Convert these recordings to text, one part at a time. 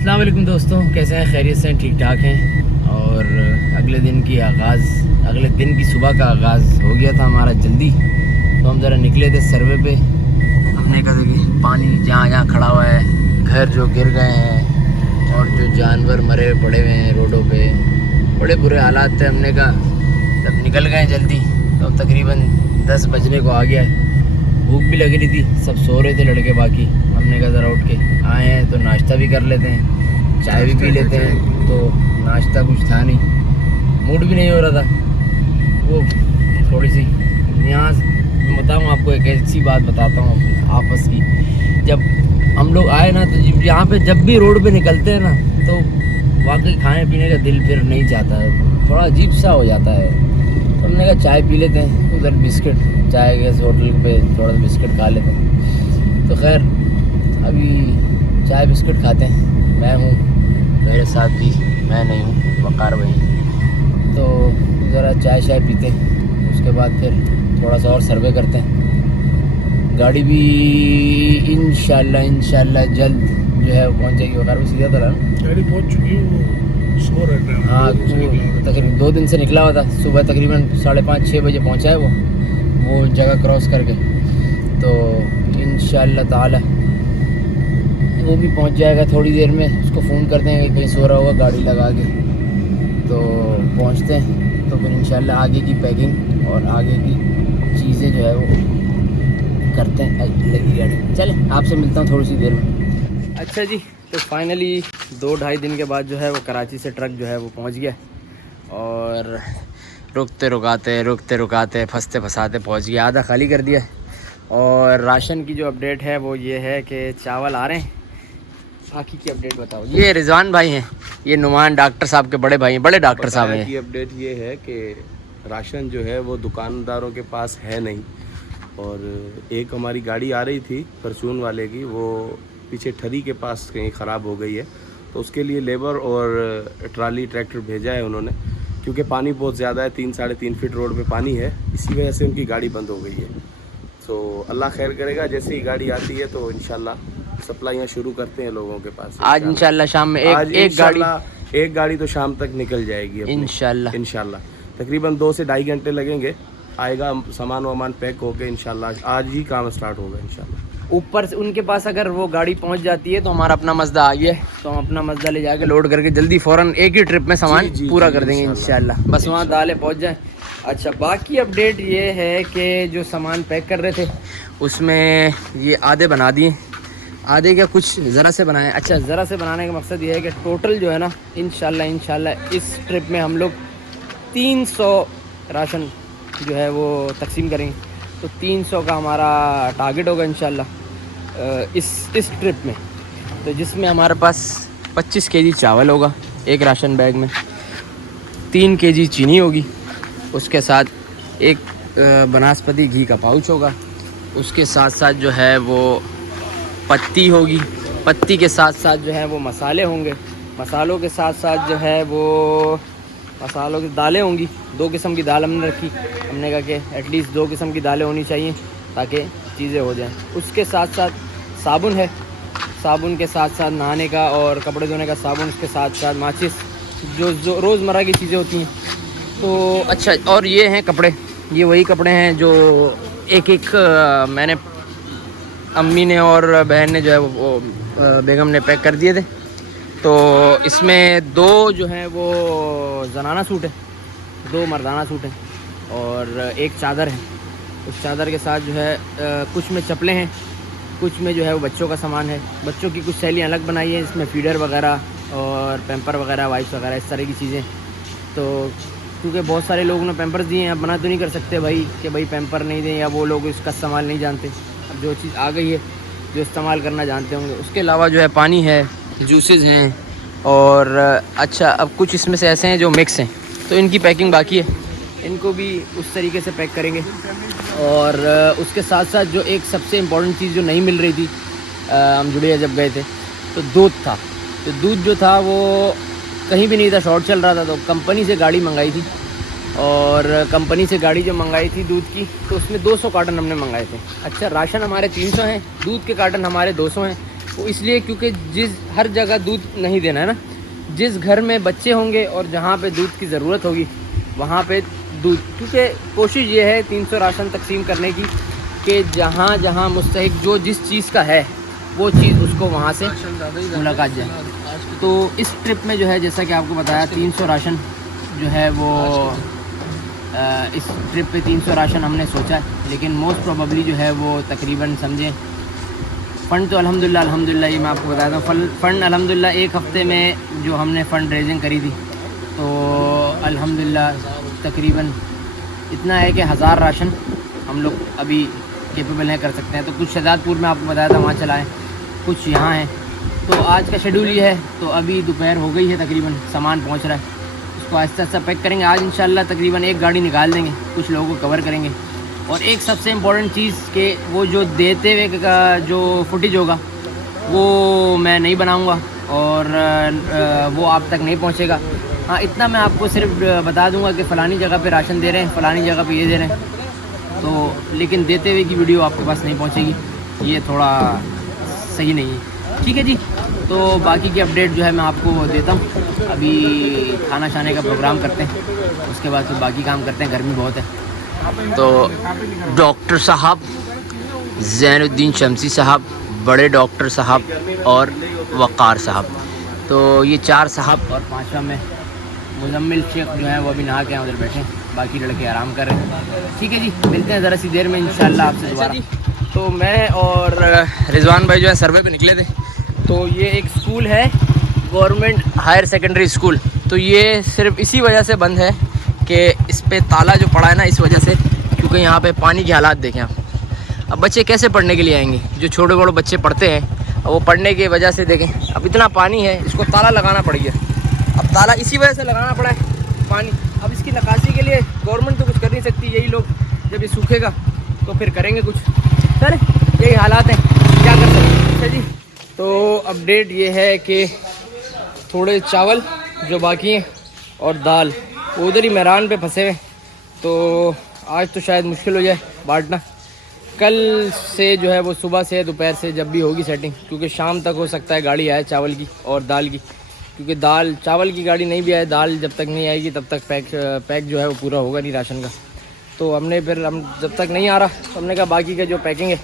अस्सलाम वालेकुम दोस्तों, कैसे हैं? खैरियत से ठीक ठाक हैं। और अगले दिन की सुबह का आगाज़ हो गया था हमारा जल्दी। तो हम ज़रा निकले थे सर्वे पे। हमने कहा कि पानी जहाँ खड़ा हुआ है, घर जो गिर गए हैं और जो जानवर मरे पड़े हुए हैं रोडों पे, बड़े बुरे हालात थे। हमने कहा तब निकल गए जल्दी। तो अब तकरीबन 10 बजने को आ गया है। भूख भी लग रही थी, सब सो रहे थे लड़के बाकी। हमने कहा ज़रा उठ के आए हैं तो नाश्ता भी कर लेते हैं, चाय भी पी लेते हैं। तो नाश्ता कुछ था नहीं, मूड भी नहीं हो रहा था। वो थोड़ी सी यहाँ बताऊँ आपको, एक ऐसी बात बताता हूँ आपस की। जब हम लोग आए ना, तो यहाँ पे जब भी रोड पे निकलते हैं ना, तो वाकई खाने पीने का दिल फिर नहीं चाहता है, थोड़ा अजीब सा हो जाता है। तो हमने कहा चाय पी लेते हैं, उधर बिस्किट चाय के होटल पे थोड़ा सा बिस्किट खा लेते हैं। तो खैर अभी चाय बिस्किट खाते हैं। मैं हूँ, मेरे साथ भी मैं नहीं हूँ, वक़ार भाई। तो ज़रा चाय शाय पीते हैं, उसके बाद फिर थोड़ा सा और सर्वे करते हैं। गाड़ी भी इंशाल्लाह जल्द जो है पहुँच जाएगी। वक़ार भी सीधा तरह गाड़ी पहुँच चुकी है, वो सो रहे हैं। हाँ, तकरीबन 2 दिन से निकला हुआ था। सुबह तकरीबन 5:30-6 बजे पहुँचा है वो जगह क्रॉस करके। तो इंशाल्लाह ताला वो भी पहुँच जाएगा थोड़ी देर में। उसको फ़ोन कर देंगे कहीं सो रहा होगा गाड़ी लगा के, तो पहुँचते हैं। तो फिर इंशाल्लाह आगे की पैकिंग और आगे की चीज़ें जो है वो करते हैं। लगी गाड़ी, चले आपसे मिलता हूँ थोड़ी सी देर में। अच्छा जी, तो फाइनली 2-2.5 दिन के बाद जो है वो कराची से ट्रक जो है वो पहुँच गया। और रुकते रुकाते फंसते फंसाते पहुँच गया, आधा खाली कर दिया। और राशन की जो अपडेट है वो ये है कि चावल आ रहे हैं। बाकी की अपडेट बताओ। ये रिजवान भाई हैं, ये नुमान डॉक्टर साहब के बड़े भाई हैं, बड़े डॉक्टर साहब हैं। की अपडेट ये है कि राशन जो है वो दुकानदारों के पास है नहीं। और एक हमारी गाड़ी आ रही थी परचून वाले की, वो पीछे ठरी के पास कहीं ख़राब हो गई है। तो उसके लिए लेबर और ट्राली ट्रैक्टर भेजा है उन्होंने, क्योंकि पानी बहुत ज़्यादा है, 3-3.5 फीट रोड पे पानी है। इसी वजह से उनकी गाड़ी बंद हो गई है। तो अल्लाह खैर करेगा, जैसे ही गाड़ी आती है तो इंशाल्लाह सप्लाइयाँ शुरू करते हैं लोगों के पास। आज इंशाल्लाह शाम में एक गाड़ी तो शाम तक निकल जाएगी इंशाल्लाह। तकरीबन 2 से 2.5 घंटे लगेंगे, आएगा सामान वामान पैक होके। इंशाल्लाह आज ही काम स्टार्ट होगा इंशाल्लाह। ऊपर से उनके पास अगर वो गाड़ी पहुंच जाती है तो हमारा अपना मज़दा आ गया है, तो हम अपना मज़दा ले जाके लोड करके जल्दी फ़ौरन एक ही ट्रिप में सामान पूरा कर देंगे इंशाल्लाह। बस वहाँ दालें पहुंच जाएं। अच्छा, बाकी अपडेट ये है कि जो सामान पैक कर रहे थे उसमें ये आधे बना दिए, आधे क्या कुछ ज़रा से बनाए। अच्छा, ज़रा से बनाने का मकसद ये है कि टोटल जो है ना इंशाल्लाह इस ट्रिप में हम लोग 300 राशन जो है वो तकसीम करेंगे। तो 300 का हमारा टारगेट होगा इंशाल्लाह इस ट्रिप में। तो जिसमें हमारे पास 25 केजी चावल होगा एक राशन बैग में, 3 केजी चीनी होगी, उसके साथ एक बनास्पति घी का पाउच होगा, उसके साथ साथ जो है वो पत्ती होगी, पत्ती के साथ साथ जो है वो मसाले होंगे, मसालों के साथ साथ जो है वो मसालों की दालें होंगी। 2 किस्म की दाल हमने रखी। हमने कहा कि एटलीस्ट 2 किस्म की दालें होनी चाहिए ताकि चीज़ें हो जाएं। उसके साथ साथ साबुन है, साबुन के साथ साथ नहाने का और कपड़े धोने का साबुन, उसके साथ साथ माचिस, जो रोज़मर्रा की चीज़ें होती हैं। तो अच्छा, और ये हैं कपड़े, ये वही कपड़े हैं जो एक मैंने अम्मी ने और बहन ने जो है वो बेगम ने पैक कर दिए थे। तो इसमें 2 जो हैं वो जनाना सूट है, 2 मर्दाना सूट हैं और एक चादर है। उस चादर के साथ जो है कुछ में चप्पलें हैं, कुछ में जो है वो बच्चों का सामान है। बच्चों की कुछ सैलियाँ अलग बनाई हैं, इसमें फीडर वगैरह और पैम्पर वगैरह, वाइप्स वगैरह, इस तरह की चीज़ें। तो क्योंकि बहुत सारे लोगों ने पैम्पर्स दिए हैं, अब मना तो नहीं कर सकते भाई कि भाई पैम्पर नहीं दें, या वो लोग इसका इस्तेमाल नहीं जानते। अब जो चीज़ आ गई है जो इस्तेमाल करना जानते होंगे। उसके अलावा जो है पानी है, जूसेस हैं और अच्छा, अब कुछ इसमें से ऐसे हैं जो मिक्स हैं, तो इनकी पैकिंग बाकी है, इनको भी उस तरीके से पैक करेंगे। और उसके साथ साथ जो एक सबसे इम्पॉर्टेंट चीज़ जो नहीं मिल रही थी, हम जुड़िया जब गए थे तो दूध था। तो दूध जो था वो कहीं भी नहीं था, शॉर्ट चल रहा था। तो कंपनी से गाड़ी मंगाई थी, और कंपनी से गाड़ी जो मंगाई थी दूध की, तो उसमें 200 कार्टन हमने मंगाए थे। अच्छा, राशन हमारे 300 हैं, दूध के कार्टन हमारे 200 हैं। वो इसलिए क्योंकि हर जगह दूध नहीं देना है ना, जिस घर में बच्चे होंगे और जहाँ पे दूध की ज़रूरत होगी वहाँ पे दूध, क्योंकि कोशिश ये है 300 राशन तकसीम करने की कि जहाँ जहाँ मुस्तहिक जो जिस चीज़ का है वो चीज़ उसको वहाँ से मुलाकात जाए। तो इस ट्रिप में जो है जैसा कि आपको बताया 300 राशन जो है वो इस ट्रिप पे 300 राशन हमने सोचा है, लेकिन मोस्ट प्रोबेबली जो है वो तकरीबन समझें फ़ंड तो अल्हम्दुलिल्लाह ये मैं आपको बताया था, फ़ंड अल्हम्दुलिल्लाह एक हफ़्ते में जो हमने फ़ंड रेजिंग करी थी तो अल्हम्दुलिल्लाह तकरीबन इतना है कि 1000 राशन हम लोग अभी कैपेबल हैं कर सकते हैं। तो कुछ शहजादपुर में आपको बताया था वहाँ चलाएँ, कुछ यहाँ है। तो आज का शेड्यूल ये है। तो अभी दोपहर हो गई है तकरीबन, सामान पहुँच रहा है, उसको आहिस्ता आहिस्ता पैक करेंगे। आज इंशाल्लाह तकरीबन एक गाड़ी निकाल देंगे, कुछ लोगों को कवर करेंगे। और एक सबसे इम्पोर्टेंट चीज़ कि वो जो देते हुए का जो फुटेज होगा वो मैं नहीं बनाऊंगा और वो आप तक नहीं पहुंचेगा। हाँ, इतना मैं आपको सिर्फ बता दूंगा कि फ़लानी जगह पे राशन दे रहे हैं, फ़लानी जगह पे ये दे रहे हैं, तो लेकिन देते हुए की वीडियो आपके पास नहीं पहुंचेगी, ये थोड़ा सही नहीं है। ठीक है जी, तो बाकी की अपडेट जो है मैं आपको देता हूँ। अभी खाना खाने का प्रोग्राम करते हैं, उसके बाद फिर बाकी काम करते हैं, गर्मी बहुत है। तो डॉक्टर साहब ज़ैनुद्दीन शमसी साहब, बड़े डॉक्टर साहब और वक़ार साहब, तो ये 4 साहब और 5वां में मुजम्मिल शेख जो है वो अभी नहा के उधर बैठे, बाकी लड़के आराम कर रहे हैं। ठीक है जी, मिलते हैं ज़रा सी देर में इंशाल्लाह आपसे दोबारा। तो मैं और रिजवान भाई जो है सर्वे पे निकले थे। तो ये एक स्कूल है, गवर्नमेंट हायर सेकेंडरी स्कूल। तो ये सिर्फ इसी वजह से बंद है कि इस पे ताला जो पड़ा है ना, इस वजह से, क्योंकि यहाँ पे पानी के हालात देखें आप। अब बच्चे कैसे पढ़ने के लिए आएंगे, जो छोटे बड़े बच्चे पढ़ते हैं, अब वो पढ़ने की वजह से देखें अब इतना पानी है, इसको ताला लगाना पड़ गया। अब ताला इसी वजह से लगाना पड़ा है, पानी। अब इसकी निकासी के लिए गवर्नमेंट तो कुछ कर नहीं सकती, यही लोग जब ये सूखेगा तो फिर करेंगे कुछ। सर यही हालात हैं, क्या कर सकते हैं। अच्छा जी, तो अपडेट ये है कि थोड़े चावल जो बाकी हैं और दाल वो उधर ही मैदान पे फंसे हुए, तो आज तो शायद मुश्किल हो जाए बांटना। कल से जो है वो सुबह से दोपहर से जब भी होगी सेटिंग, क्योंकि शाम तक हो सकता है गाड़ी आए चावल की और दाल की, क्योंकि दाल चावल की गाड़ी नहीं भी आए, दाल जब तक नहीं आएगी तब तक पैक जो है वो पूरा होगा नहीं राशन का। तो हम जब तक नहीं आ रहा तो हमने कहा बाकी का जो पैकिंग है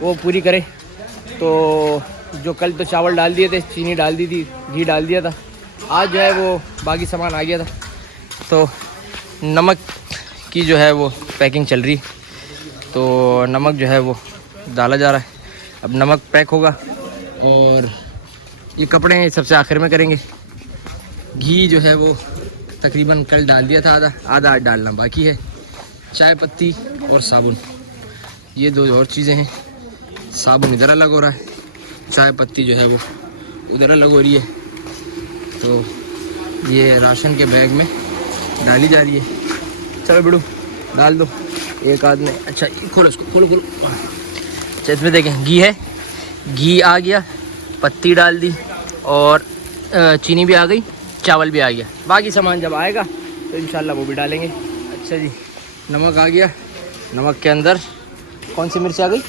वो पूरी करें। तो जो कल तो चावल डाल दिए थे, चीनी डाल दी थी, घी डाल दिया था, आज जो है वो बाकी सामान आ गया था। तो नमक की जो है वो पैकिंग चल रही, तो नमक जो है वो डाला जा रहा है। अब नमक पैक होगा और ये कपड़े सबसे आखिर में करेंगे। घी जो है वो तकरीबन कल डाल दिया था, आधा आज डालना बाकी है। चाय पत्ती और साबुन, ये 2 और चीज़ें हैं। साबुन इधर अलग हो रहा है, चाय पत्ती जो है वो उधर अलग हो रही है। तो ये राशन के बैग में डाली जा रही है। चलो बिड़ू डाल दो एक आदमी। अच्छा खोलो इसको, खोलो। अच्छा इसमें देखें घी है, घी आ गया, पत्ती डाल दी और चीनी भी आ गई, चावल भी आ गया। बाकी सामान जब आएगा तो इंशाल्लाह वो भी डालेंगे। अच्छा जी, नमक आ गया, नमक के अंदर कौन सी मिर्च आ गई?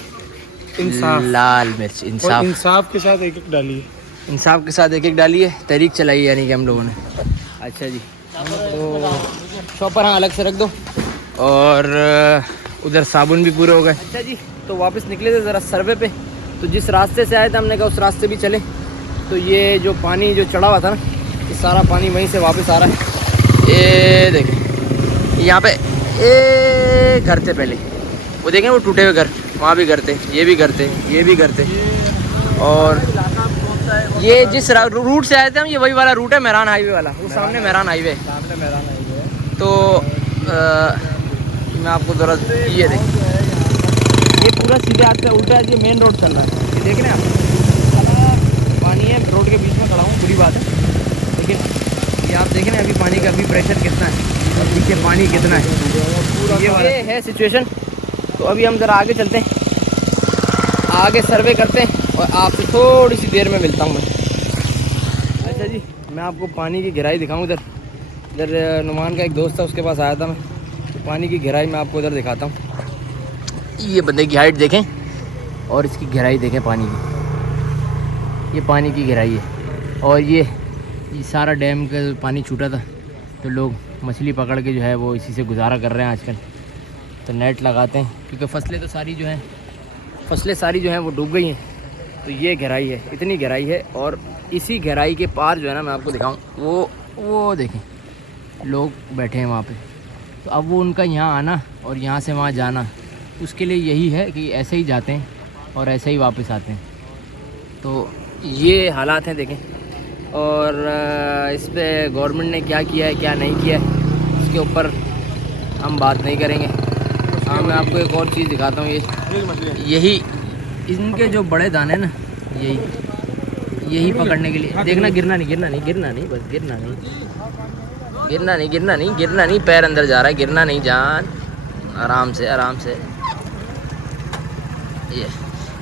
इंसाफ, लाल मिर्च। इंसाफ के साथ एक डालिए, इंसाफ के साथ एक डालिए। तहरीक चलाई यानी कि हम लोगों ने। अच्छा जी, तो शॉपर हाँ अलग से रख दो और उधर साबुन भी पूरे हो गए। अच्छा जी, तो वापस निकले थे ज़रा सर्वे पे, तो जिस रास्ते से आए थे हमने कहा उस रास्ते भी चले। तो ये जो पानी जो चढ़ा हुआ था ना, ये सारा पानी वहीं से वापस आ रहा है। ये देखें यहाँ पे ये घर थे पहले, वो देखें वो टूटे हुए घर, वहाँ भी घर थे, ये भी घर थे, ये भी घर थे। और ये जिस रूट से आए थे हम, ये वही वाला रूट है मेहरान हाईवे वाला, वो सामने मेहरान हाईवे। तो मैं आपको ज़रा ये देखें, ये पूरा सीधे हाथ से उल्टा है, ये मेन रोड चल रहा है। ये देख रहे हैं आप, पानी है रोड के बीच में खड़ा हूँ, बुरी बात है, लेकिन ये आप देख रहे हैं अभी पानी का अभी प्रेशर कितना है और पीछे पानी कितना है, ये है सिचुएशन। तो अभी हम ज़रा आगे चलते हैं, आगे सर्वे करते हैं और आपसे थोड़ी सी देर में मिलता हूँ मैं। अच्छा जी, मैं आपको पानी की गहराई दिखाऊँ। इधर नुमान का एक दोस्त था, उसके पास आया था मैं, तो पानी की गहराई मैं आपको उधर दिखाता हूँ। ये बंदे की हाइट देखें और इसकी गहराई देखें पानी की। ये पानी की गहराई है। और ये सारा डैम का पानी छूटा था तो लोग मछली पकड़ के जो है वो इसी से गुजारा कर रहे हैं आजकल। तो नेट लगाते हैं क्योंकि फसलें सारी जो हैं वो डूब गई हैं। तो ये गहराई है, इतनी गहराई है। और इसी गहराई के पार जो है ना, मैं आपको दिखाऊं, वो देखें लोग बैठे हैं वहाँ पे। तो अब वो उनका यहाँ आना और यहाँ से वहाँ जाना, उसके लिए यही है कि ऐसे ही जाते हैं और ऐसे ही वापस आते हैं। तो ये हालात हैं देखें। और इस पर गवर्नमेंट ने क्या किया है क्या नहीं किया है इसके ऊपर हम बात नहीं करेंगे। हाँ, मैं आपको एक और चीज़ दिखाता हूँ। यही इनके जो बड़े दाने ना, यही पकड़ने के लिए देखना। गिरना नहीं, बस गिरना नहीं, पैर अंदर जा रहा है, गिरना नहीं जान, आराम से। ये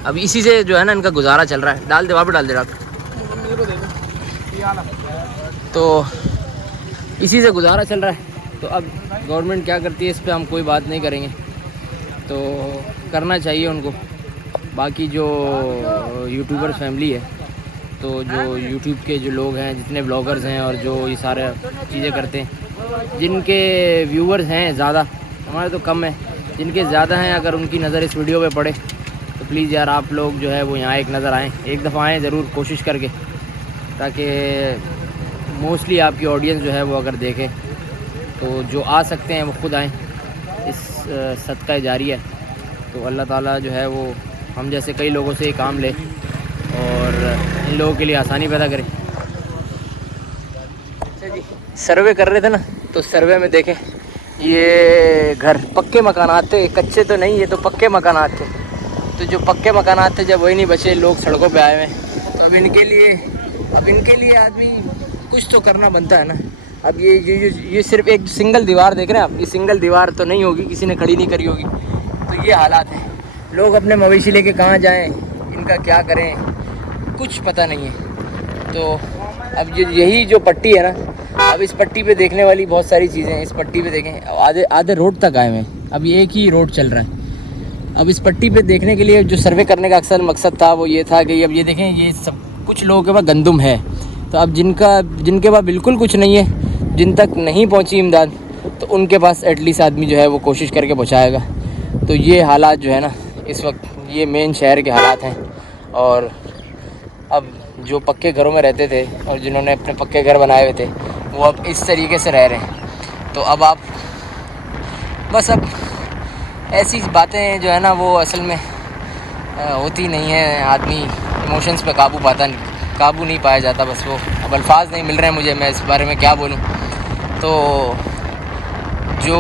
अब इसी से जो है ना इनका गुजारा चल रहा है। डाल दे वापस, डाल दे डॉक्टर। तो इसी से गुजारा चल रहा है। तो अब गवर्नमेंट क्या करती है इस पे हम कोई बात नहीं करेंगे। तो करना चाहिए उनको। बाकी जो यूट्यूबर्स फैमिली है, तो जो यूट्यूब के जो लोग हैं, जितने ब्लॉगर्स हैं और जो ये सारे चीज़ें करते हैं, जिनके व्यूअर्स हैं ज़्यादा, हमारे तो कम है, जिनके ज़्यादा हैं, अगर उनकी नज़र इस वीडियो पे पड़े तो प्लीज़ यार आप लोग जो है वो यहाँ एक नज़र आएँ, एक दफ़ा आएँ ज़रूर कोशिश करके, ताकि मोस्टली आपकी ऑडियंस जो है वो अगर देखे तो जो आ सकते हैं वो खुद आएँ। इस सदका जारी है। तो अल्लाह ताला जो है वो हम जैसे कई लोगों से ये काम ले और इन लोगों के लिए आसानी पैदा करे। सर्वे कर रहे थे ना, तो सर्वे में देखें ये घर पक्के मकानात थे, कच्चे तो नहीं, ये तो पक्के मकानात थे। तो जो पक्के मकानात थे जब वही नहीं बचे, लोग सड़कों पे आए हुए हैं। तो अब इनके लिए आदमी कुछ तो करना बनता है ना। अब ये सिर्फ एक सिंगल दीवार देख रहे हैं आप, ये सिंगल दीवार तो नहीं होगी, किसी ने खड़ी नहीं करी होगी। तो ये हालात हैं। लोग अपने मवेशी लेके कहाँ जाएं, इनका क्या करें, कुछ पता नहीं है। तो अब यही जो पट्टी है ना, अब इस पट्टी पे देखने वाली बहुत सारी चीज़ें हैं। इस पट्टी पे देखें आधे रोड तक आए हुए हैं। अब ये एक ही रोड चल रहा है। अब इस पट्टी पे देखने के लिए जो सर्वे करने का अक्सर मकसद था वो ये था कि अब ये देखें, ये सब कुछ लोगों के पास गंदम है। तो अब जिनके पास बिल्कुल कुछ नहीं है, जिन तक नहीं पहुंची इमदाद, तो उनके पास एटलीस्ट आदमी जो है वो कोशिश करके पहुंचाएगा। तो ये हालात जो है ना इस वक्त, ये मेन शहर के हालात हैं। और अब जो पक्के घरों में रहते थे और जिन्होंने अपने पक्के घर बनाए हुए थे, वो अब इस तरीके से रह रहे हैं। तो अब आप बस, अब ऐसी बातें जो है ना वो असल में होती नहीं है। आदमी इमोशंस पे काबू नहीं पाया जाता। बस वो अब अल्फाज नहीं मिल रहे हैं मुझे, मैं इस बारे में क्या बोलूं। तो जो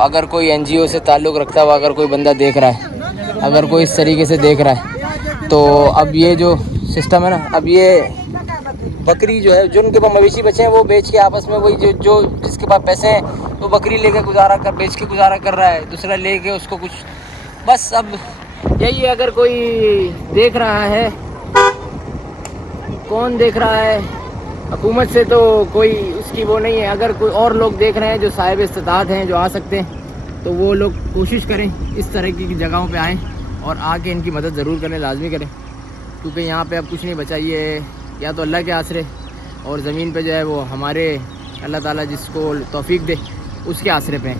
अगर कोई NGO से ताल्लुक़ रखता हुआ अगर कोई बंदा देख रहा है, अगर कोई इस तरीके से देख रहा है, तो अब ये जो सिस्टम है ना, अब ये बकरी जो है, जो उनके पास मवेशी बचे हैं वो बेच के आपस में, वही जो जिसके पास पैसे हैं वो बकरी लेके बेच के गुजारा कर रहा है, दूसरा लेके उसको कुछ, बस अब यही है। अगर कोई देख रहा है, कौन देख रहा है, हुकूमत से तो कोई उसकी वो नहीं है। अगर कोई और लोग देख रहे हैं जो साहिब इस्तिताअत हैं, जो आ सकते हैं, तो वो लोग कोशिश करें इस तरह की जगहों पे आएँ और आके इनकी मदद ज़रूर करें, लाजमी करें। क्योंकि यहाँ पे अब कुछ नहीं बचा। ये या तो अल्लाह के आसरे और ज़मीन पे जो है वो हमारे अल्लाह ताला जिसको तौफीक दे उसके आसरे पे हैं।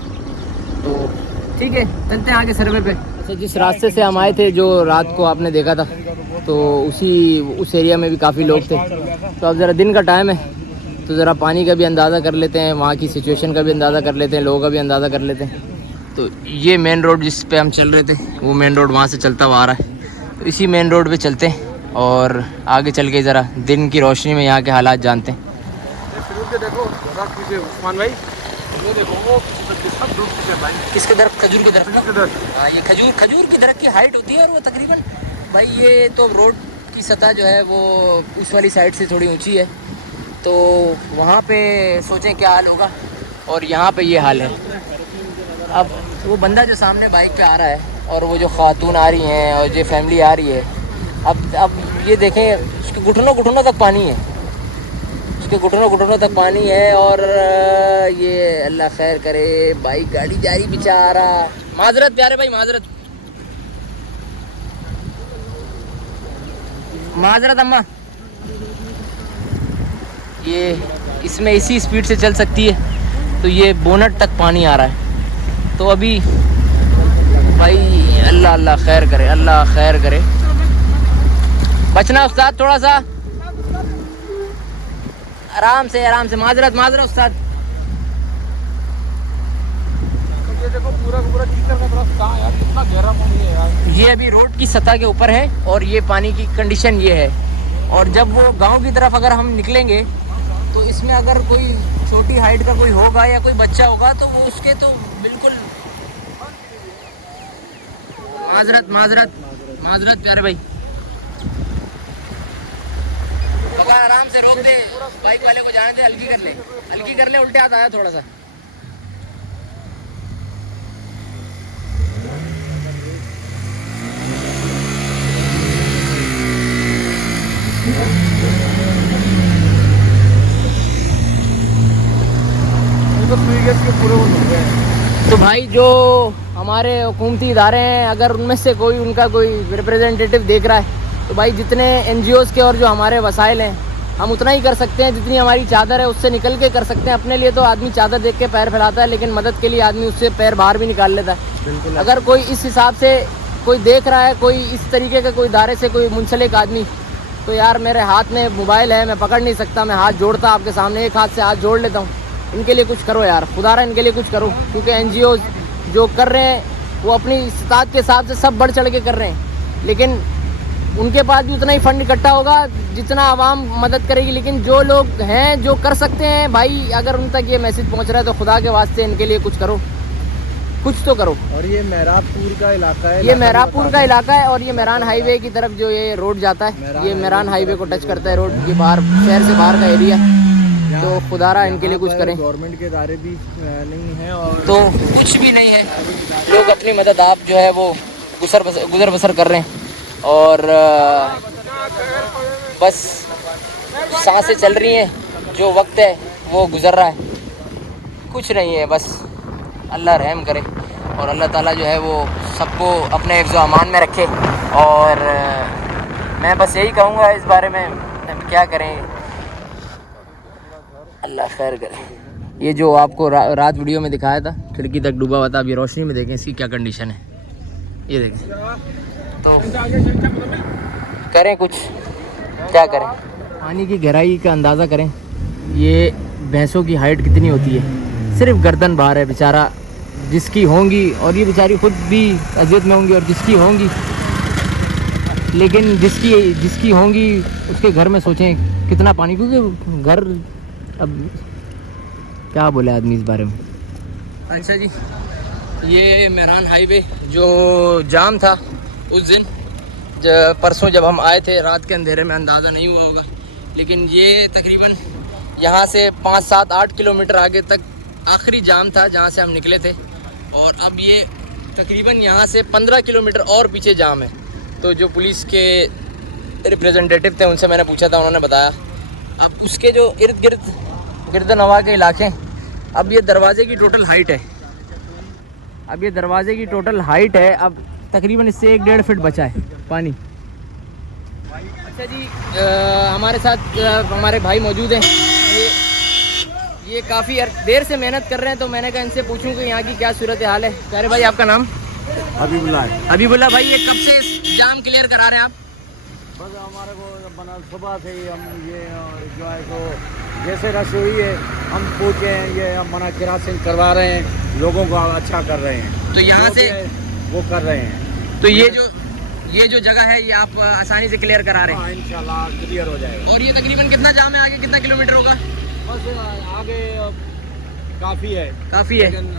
तो ठीक है, चलते हैं आगे सर्वे पे। अच्छा, जिस रास्ते से हम आए थे, जो रात को आपने देखा था, तो उस एरिया में भी काफ़ी लोग थे। तो अब ज़रा दिन का टाइम है, तो ज़रा पानी का भी अंदाज़ा कर लेते हैं, वहाँ की सिचुएशन का भी अंदाज़ा कर लेते हैं, लोगों का भी अंदाज़ा कर लेते हैं। तो ये मेन रोड जिस पे हम चल रहे थे, वो मेन रोड वहाँ से चलता हुआ आ रहा है। तो इसी मेन रोड पे चलते हैं और आगे चल के ज़रा दिन की रोशनी में यहाँ के हालात जानते हैं। देखो उस्मान भाई, वो देखो वो किसके दरख्त, खजूर के दरख्त। हाँ, ये खजूर की दरख्त की हाइट होती है और वो तकरीबन, भाई ये तो रोड की सतह जो है वो उस वाली साइड से थोड़ी ऊंची है। तो वहाँ पे सोचें क्या हाल होगा, और यहाँ पे ये हाल है। अब वो बंदा जो सामने बाइक पे आ रहा है और वो जो खातून आ रही हैं और जो फैमिली आ रही है, अब ये देखें, उसके घुटनों तक पानी है, उसके घुटनों तक पानी है। और ये अल्लाह खैर करे, बाइक गाड़ी जा रही बेचारा, माजरत प्यारे भाई, माजरत। माजरत अम्मा, ये इसमें इसी स्पीड से चल सकती है, तो ये बोनट तक पानी आ रहा है। तो अभी भाई अल्लाह अल्लाह खैर करे, अल्लाह खैर करे। बचना उस्ताद, थोड़ा सा आराम से आराम से। माजरत माजरत उस्ताद। ये देखो पूरा का पूरा कीचड़ का रास्ता कहाँ है यार, कितना गहरा पानी है यार। ये अभी रोड की सतह के ऊपर है और ये पानी की कंडीशन ये है। और जब वो गांव की तरफ अगर हम निकलेंगे तो इसमें अगर कोई छोटी हाइट का कोई होगा या कोई बच्चा होगा तो वो उसके तो बिल्कुल। माजरत माजरत माजरत प्यारे भाई, पकड़ आराम से रोक दे, बाइक वाले को जाने दे, हल्की कर ले, हल्की कर ले। उल्टे हाथ आया थोड़ा सा। तो स्वीगेट के पूरे वो हो गए हैं। तो भाई जो हमारे हुकूमती इदारे हैं, अगर उनमें से कोई उनका कोई रिप्रेजेंटेटिव देख रहा है तो भाई जितने NGOs के और जो हमारे वसाइल हैं हम उतना ही कर सकते हैं, जितनी हमारी चादर है उससे निकल के कर सकते हैं। अपने लिए तो आदमी चादर देख के पैर फैलाता है, लेकिन मदद के लिए आदमी उससे पैर बाहर भी निकाल लेता है। बिल्कुल। अगर कोई इस हिसाब से कोई देख रहा है, कोई इस तरीके का कोई इदारे से कोई मुंसलिक आदमी, तो यार मेरे हाथ में मोबाइल है, मैं पकड़ नहीं सकता, मैं हाथ जोड़ता आपके सामने, एक हाथ से हाथ जोड़ लेता हूँ। इनके लिए कुछ करो यार, खुदारा इनके लिए कुछ करो, क्योंकि NGOs जो कर रहे हैं वो अपनी इस्तात के हिसाब से सब बढ़ चढ़ के कर रहे हैं, लेकिन उनके पास भी उतना ही फंड इकट्ठा होगा जितना आवाम मदद करेगी। लेकिन जो लोग हैं जो कर सकते हैं भाई, अगर उन तक ये मैसेज पहुंच रहा है तो खुदा के वास्ते इनके लिए कुछ करो, कुछ तो करो। और ये मेहराबपुर का इलाका है, ये मेहराबपुर का इलाका है और ये मेहरान हाईवे की तरफ जो ये रोड जाता है, ये मेहरान हाईवे को टच करता है रोड, ये बाहर शहर से बाहर का एरिया। तो खुदारा इनके लिए कुछ करें। गवर्नमेंट के इदारे भी नहीं है और तो कुछ भी नहीं है, लोग अपनी मदद आप जो है वो गुजर बसर कर रहे हैं और बस सांसें चल रही हैं, जो वक्त है वो गुजर रहा है, कुछ नहीं है। बस अल्लाह रहम करे और अल्लाह ताला जो है वो सबको अपने हिफ्ज़ व अमान में रखे। और मैं बस यही कहूँगा इस बारे में, क्या करें, अल्लाह खैर करे। ये जो आपको रात वीडियो में दिखाया था, खिड़की तक डूबा हुआ था, अब ये रोशनी में देखें इसकी क्या कंडीशन है, ये देखें। तो करें कुछ, क्या करें, पानी की गहराई का अंदाज़ा करें। ये भैंसों की हाइट कितनी होती है, सिर्फ गर्दन बाहर है बेचारा, जिसकी होंगी, और ये बेचारी खुद भी अजियत में होंगी, और जिसकी होंगी, लेकिन जिसकी होंगी उसके घर में सोचें कितना पानी, क्योंकि घर, अब क्या बोले आदमी इस बारे में। अच्छा जी, ये मेहरान हाईवे जो जाम था उस दिन, परसों जब हम आए थे, रात के अंधेरे में अंदाज़ा नहीं हुआ होगा, लेकिन ये तकरीबन यहाँ से 5, 7, 8 किलोमीटर आगे तक आखिरी जाम था जहाँ से हम निकले थे, और अब ये तकरीबन यहाँ से 15 किलोमीटर और पीछे जाम है। तो जो पुलिस के रिप्रेजेंटेटिव थे उनसे मैंने पूछा था, उन्होंने बताया अब उसके जो इर्द गिर्द गिरदनवा के इलाके, अब ये दरवाजे की टोटल हाइट है, अब ये दरवाजे की टोटल हाइट है, अब तकरीबन इससे 1-1.5 फीट बचा है पानी। अच्छा जी, हमारे साथ हमारे भाई मौजूद हैं, ये काफ़ी देर से मेहनत कर रहे हैं, तो मैंने कहा इनसे पूछूं कि यहाँ की क्या सूरत हाल है। प्यारे भाई आपका नाम? हबीबुल्लाह है। हबीबुल्लाह भाई, ये कब से जाम क्लियर करा रहे हैं आप? बस हमारे को बना सुबह से ही हम ये जो है तो जैसे रश हुई है हम पूछे हैं, ये हम मना किरासिन करवा रहे हैं, लोगों को अच्छा कर रहे हैं, तो यहाँ से वो कर रहे हैं। तो ये जो जगह है ये आप आसानी से क्लियर करा रहे हैं? इंशाल्लाह क्लियर हो जाएगा। और ये तकरीबन कितना जाम है, आगे कितना किलोमीटर होगा? बस आगे काफ़ी है, लेकिन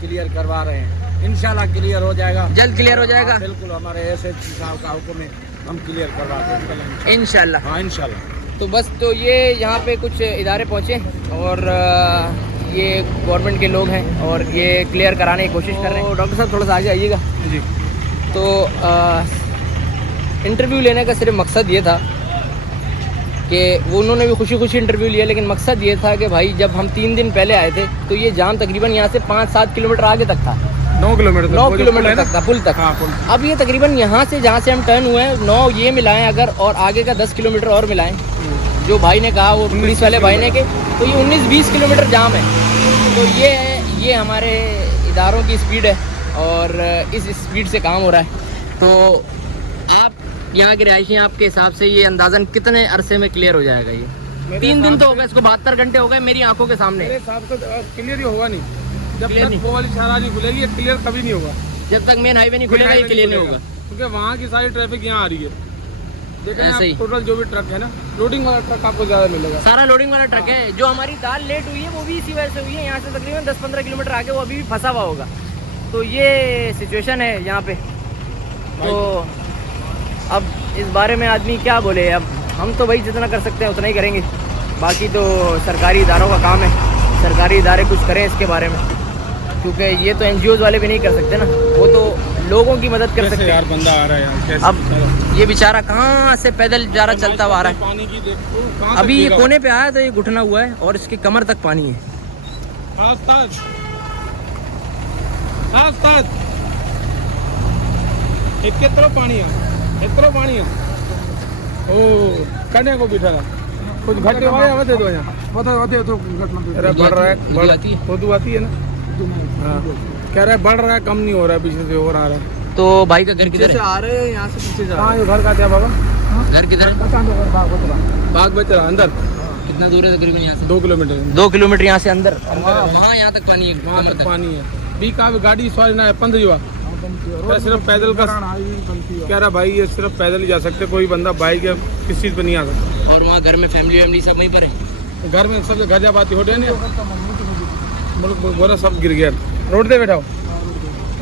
क्लियर करवा रहे हैं, इंशाल्लाह क्लियर हो जाएगा, जल्द क्लियर हो जाएगा। बिल्कुल, हमारे SHO साहब का हुक्म है, हम क्लियर करवा देंगे इंशाल्लाह। हाँ इंशाल्लाह। तो बस, तो ये यहाँ पे कुछ इदारे पहुँचे और ये गवर्नमेंट के लोग हैं और ये क्लियर कराने की कोशिश कर रहे हैं। डॉक्टर साहब थोड़ा सा आगे आइएगा जी। तो इंटरव्यू लेने का सिर्फ मकसद ये था कि वो उन्होंने भी खुशी खुशी इंटरव्यू लिया, लेकिन मकसद ये था कि भाई जब हम 3 दिन पहले आए थे तो ये जाम तकरीबन यहाँ से 5-7 किलोमीटर आगे तक था, 9 किलोमीटर 9 किलोमीटर तक था पुल तक। हाँ, पुल। अब ये तकरीबन यहाँ से जहाँ से हम टर्न हुए हैं 9 ये मिलाएं अगर, और आगे का 10 किलोमीटर और मिलाएं, जो भाई ने कहा वो पुलिस वाले भाई ने के, तो ये 19-20 किलोमीटर जाम है। तो ये हमारे इदारों की स्पीड है और इस स्पीड से काम हो रहा है। तो आप यहाँ के रहायशी, आपके हिसाब से ये अंदाज़न कितने अरसे में क्लियर हो जाएगा? ये 3 दिन तो हो गए इसको, 72 घंटे हो गए मेरी आंखों के सामने। मेरे हिसाब से क्लियर ही होगा नहीं, जब Clear तक नहीं। वो वाली शाहराह नहीं खुलेगी ये क्लियर कभी नहीं होगा। जब तक मेन हाईवे नहीं खुलेगा ये क्लियर नहीं होगा। क्योंकि वहाँ की सारी ट्रैफिक यहाँ आ रही है। देखें ऐसे ही। आप टोटल जो भी ट्रक है ना, लोडिंग वाला ट्रक आपको ज़्यादा मिलेगा। सारा लोडिंग वाला ट्रक है। जो हमारी दाल लेट हुई है वो भी इसी वजह से हुई है। यहाँ से तकरीबन 10-15 किलोमीटर आगे वो अभी भी फंसा हुआ होगा। तो ये सिचुएशन है यहाँ पे। तो अब इस बारे में आदमी क्या बोले? अब हम तो भाई जितना कर सकते हैं उतना ही करेंगे, बाकी तो सरकारी इदारों का काम है, सरकारी इदारे कुछ करें इसके बारे में, क्योंकि ये तो NGOs वाले भी नहीं कर सकते ना, वो तो लोगों की मदद कर सकते हैं। यार बंदा आ रहा है यार, कैसे अब ये बेचारा कहाँ से पैदल जा रहा चलता हुआ आ रहा है। पानी की देखो कहाँ अभी ये कोने पे आया तो ये घुटना हुआ है और इसकी कमर तक पानी है। इतना पानी है ओ कन्या को बिठा कुछ घटे हुआ दे दो यहाँ तो घटना बढ़ रहा है, खुद आती है ना। हाँ कह रहा है बढ़ रहा है, कम नहीं हो रहा है, पीछे से और आ रहा है। तो भाई का घर किधर है? आ रहे हैं यहाँ से पीछे जा रहे हैं। घर का क्या बाबा? घर किधर है? बाग बच रहा अंदर। कितना दूर है तकरीबन यहाँ से? 2 किलोमीटर 2 किलोमीटर यहाँ से अंदर। वहाँ यहाँ तक पानी है, वहाँ कमर तक तक। पानी है। भी का गाड़ी सवारी ना है, पंध जुआ सिर्फ पैदल का कह रहा भाई, ये सिर्फ पैदल ही जा सकते, कोई बंदा बाइक या किस चीज़ पे नहीं आ सकता। और वहाँ घर में फैमिली सब वहीं पर है? घर में सब घर जा पाती होटे नहीं, मुल्क बोला सब गिर गया। रोड पे बैठा हो,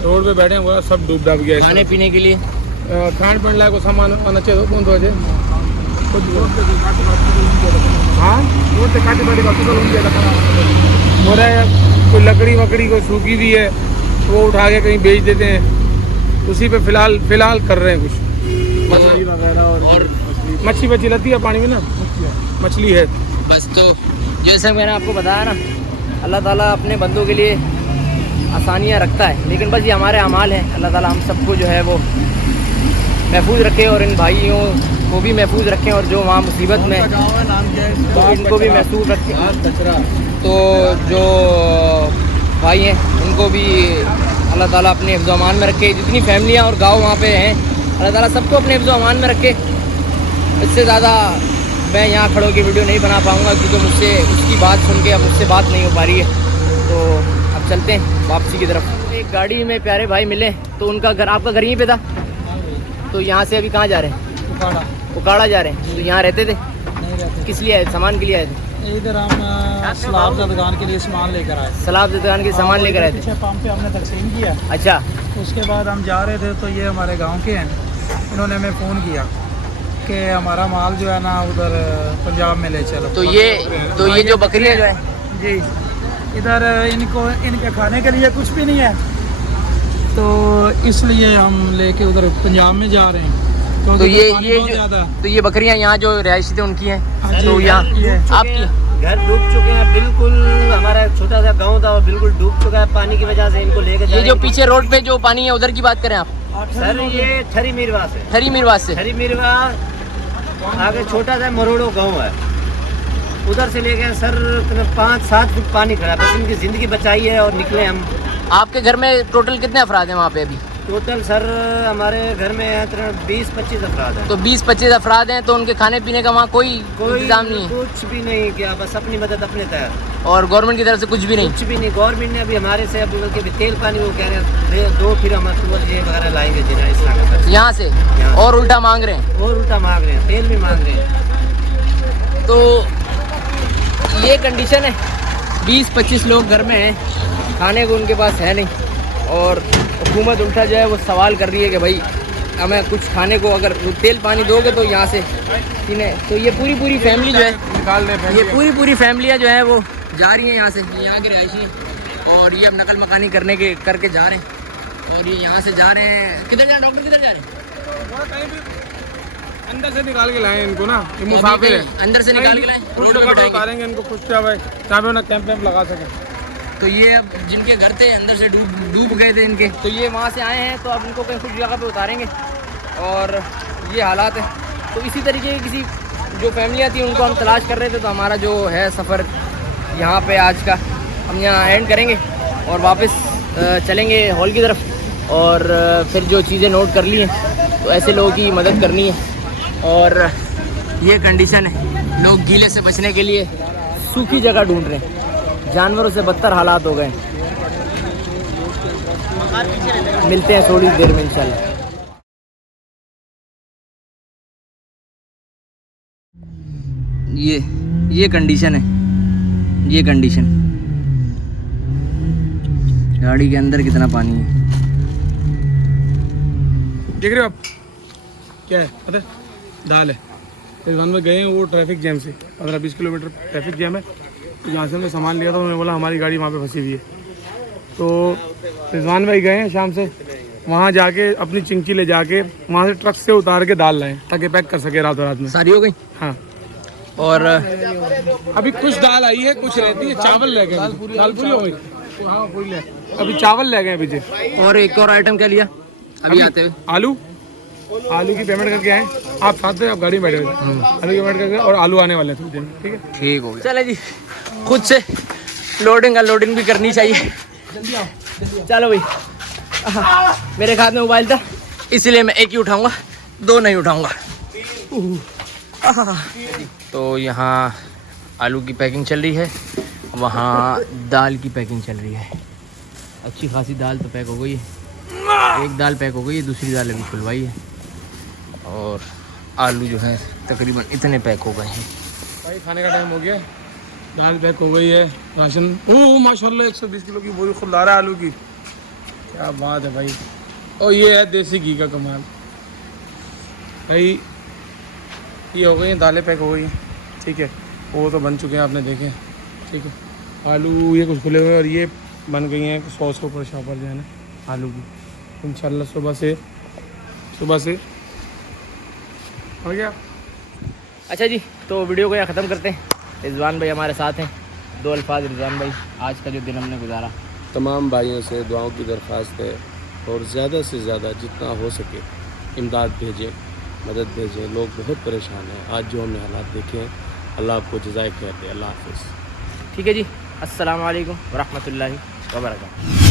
रोड पे बैठे हैं, बोला सब डूब डाब गया। खाने पीने के लिए खाने पीने लायक को सामान आना चाहिए कौन तो वजह हाँ रोड पे काटी बाटी हो रहा है। कोई लकड़ी वकड़ी को सूखी भी है वो उठा के कहीं बेच देते हैं, उसी पे फिलहाल कर रहे हैं कुछ। मछली वगैरह और मच्छी लगती है पानी में ना, मछली है। बस तो जैसे मैंने आपको बताया ना, अल्लाह ताला अपने बंदों के लिए आसानियाँ रखता है, लेकिन बस ये हमारे अमाल हैं। अल्लाह ताला हम सबको जो है वो महफूज रखे और इन भाइयों को भी महफूज रखें, और जो वहाँ मुसीबत में तो इनको भी महफूज रखें। तो जो भाई हैं उनको भी अल्लाह ताला अपने हिफ्ज़ अमान में रखे। जितनी फैमिलियाँ और गाँव वहाँ पे हैं, अल्लाह ताला सबको अपने हिफ्ज़ अमान में रखे। इससे ज़्यादा मैं यहाँ खड़ों की वीडियो नहीं बना पाऊँगा, क्योंकि मुझसे उसकी बात सुन के अब मुझसे बात नहीं हो पा रही है। तो अब चलते हैं वापसी की तरफ। एक गाड़ी में प्यारे भाई मिले, तो उनका घर, आपका घर यहीं पे था? तो यहाँ से अभी कहाँ जा रहे हैं? उकाड़ा जा रहे हैं। तो यहाँ रहते थे? नहीं रहते, किस लिए आए? सामान के लिए आए थे? इधर हम सलाब की दुकान के लिए सामान लेकर आए। सलाब दुकान के सामान लेकर आए थे? पीछे पंप पे हमने तकसीम किया। अच्छा। उसके बाद हम जा रहे थे तो ये हमारे गांव के हैं, इन्होंने हमें फ़ोन किया कि हमारा माल जो है ना उधर पंजाब में ले चलो। तो ये जो बकरियाँ जो है जी, इधर इनके खाने के लिए कुछ भी नहीं है, तो इसलिए हम लेके उधर पंजाब में जा रहे हैं। तो ये बहुत जो ज़्यादा। तो ये बकरियाँ यहाँ जो रिहायशी थे उनकी हैं? हाँ जी, तो यहाँ ये आपकी? घर डूब चुके हैं बिल्कुल। हमारा एक छोटा सा गांव था और बिल्कुल डूब चुका है पानी की वजह से। इनको लेकर ये जो पीछे रोड पे जो पानी है उधर की बात करें आप? सर ये ठरी मीरवास है। ठरी मीरवास से? ठरी मीरवास आगे छोटा सा मरोड़ो गांव है, उधर से लेके सर 5-7 फुट पानी खड़ा है। बस इनकी ज़िंदगी बचाई है और निकले हम। आपके घर में टोटल कितने अफराद हैं वहाँ पे अभी? टोटल सर हमारे घर में 20-25 अफराद हैं। तो 20-25 अफराद हैं, तो उनके खाने पीने का वहाँ कोई इंतजाम नहीं है? कुछ भी नहीं किया, बस अपनी मदद अपने तैयार। और गवर्नमेंट की तरफ से कुछ भी नहीं? कुछ भी नहीं। गवर्नमेंट ने अभी हमारे से अब के तेल पानी वो कह रहे हैं 2 फिर हम अक्टूबर ये वगैरह लाएंगे जिना इस तरह का। यहाँ से? और उल्टा मांग रहे हैं? और उल्टा मांग रहे हैं, तेल भी मांग रहे हैं। तो ये कंडीशन है, 20-25 लोग घर में हैं, खाने को उनके पास है नहीं, और हुकूमत उल्टा जो है वो सवाल कर रही है कि भाई हमें कुछ खाने को अगर तेल पानी दोगे तो यहाँ से इन्हें। तो ये पूरी फैमिली जो है, ये पूरी फैमिलियाँ जो है वो जा रही हैं यहाँ से। यहाँ के रहायशी हैं और ये अब नकल मकानी करके जा रहे हैं। और ये यहाँ से जा रहे हैं, किधर जा रहे हैं डॉक्टर? किधर जा रहे हैं? अंदर से निकाल के लाए इनको ना, ये मुसाफिर है। अंदर से निकाल के लाए, रोड पे उतारेंगे इनको, कुछ क्या भाई जहाँ पे ना कैंप लगा सके। तो ये अब जिनके घर थे अंदर से डूब गए थे इनके, तो ये वहाँ से आए हैं, तो अब इनको कहीं कुछ जगह पे उतारेंगे और ये हालात है। तो इसी तरीके की किसी जो फैमिलियाँ थी उनको हम तलाश कर रहे थे। तो हमारा जो है सफ़र यहाँ पे आज का हम यहाँ एंड करेंगे और वापस चलेंगे हॉल की तरफ और फिर जो चीज़ें नोट कर ली हैं तो ऐसे लोगों की मदद करनी है। और ये कंडीशन है, लोग गीले से बचने के लिए सूखी जगह ढूंढ रहे हैं, जानवरों से बदतर हालात हो गए। मिलते हैं थोड़ी देर में इंशाल्लाह। ये कंडीशन है, ये कंडीशन, गाड़ी के अंदर कितना पानी है देख रहे हो आप? क्या है पता है? दाल है। रिजवान में गए हैं वो ट्रैफिक जैम से, 15-20 किलोमीटर ट्रैफिक जैम है। तो जहाँ से हमने सामान लिया था उन्होंने बोला हमारी गाड़ी वहाँ पे फंसी हुई है। तो रिजवान भाई गए हैं शाम से वहाँ जाके अपनी चिंकी ले जाके वहाँ से ट्रक से उतार के दाल लाए ताकि पैक कर सके रातों रात में। सारी हो गई। हाँ, और अभी कुछ दाल आई है, कुछ रहती है। चावल ले गए, दाल पूरी हो गई। हाँ पूरी ले, अभी चावल ले गए पीछे। और एक और आइटम क्या लिया अभी आते हुए? आलू की पेमेंट करके आए आप, साथ में आप गाड़ी में बैठे हुए थे। आलू की पेमेंट करके और आलू आने वाले थे दिन। ठीक है, ठीक हो गया। चले जी, खुद से लोडिंग भी करनी चाहिए। चलो भाई, मेरे हाथ में मोबाइल था इसलिए मैं एक ही उठाऊंगा, 2 नहीं उठाऊंगा। तो यहाँ आलू की पैकिंग चल रही है, वहाँ दाल की पैकिंग चल रही है। अच्छी खासी दाल तो पैक हो गई है, एक दाल पैक हो गई है, दूसरी दाल अभी खुलवाई है। और आलू जो है तकरीबन इतने पैक हो गए हैं। भाई खाने का टाइम हो गया, दाल पैक हो गई है, राशन ओह माशाल्लाह 120 किलो की बोरी खुल रहा है आलू की। क्या बात है भाई। और ये है देसी घी का कमाल भाई। ये हो गई हैं दालें पैक हो गई हैं। ठीक है, वो तो बन चुके हैं आपने देखे। ठीक है, आलू ये कुछ खुले हुए और ये बन गई हैं सॉस के ऊपर शॉपर जो है ना आलू की। इंशाल्लाह सुबह से हो गया। अच्छा जी, तो वीडियो को यहाँ ख़त्म करते हैं। रिजवान भाई हमारे साथ हैं। 2 अल्फाज रिजवान भाई, आज का जो दिन हमने गुजारा। तमाम भाइयों से दुआओं की दरख्वास्त है और ज़्यादा से ज़्यादा जितना हो सके इमदाद भेजें, मदद भेजें। लोग बहुत परेशान हैं। आज जो हमने हालात देखे हैं, अल्लाह आपको जज़ाए खैर दे। अल्लाह हाफ़िज़। ठीक है जी, अस्सलाम वालेकुम व रहमतुल्लाहि व बरकातुहू।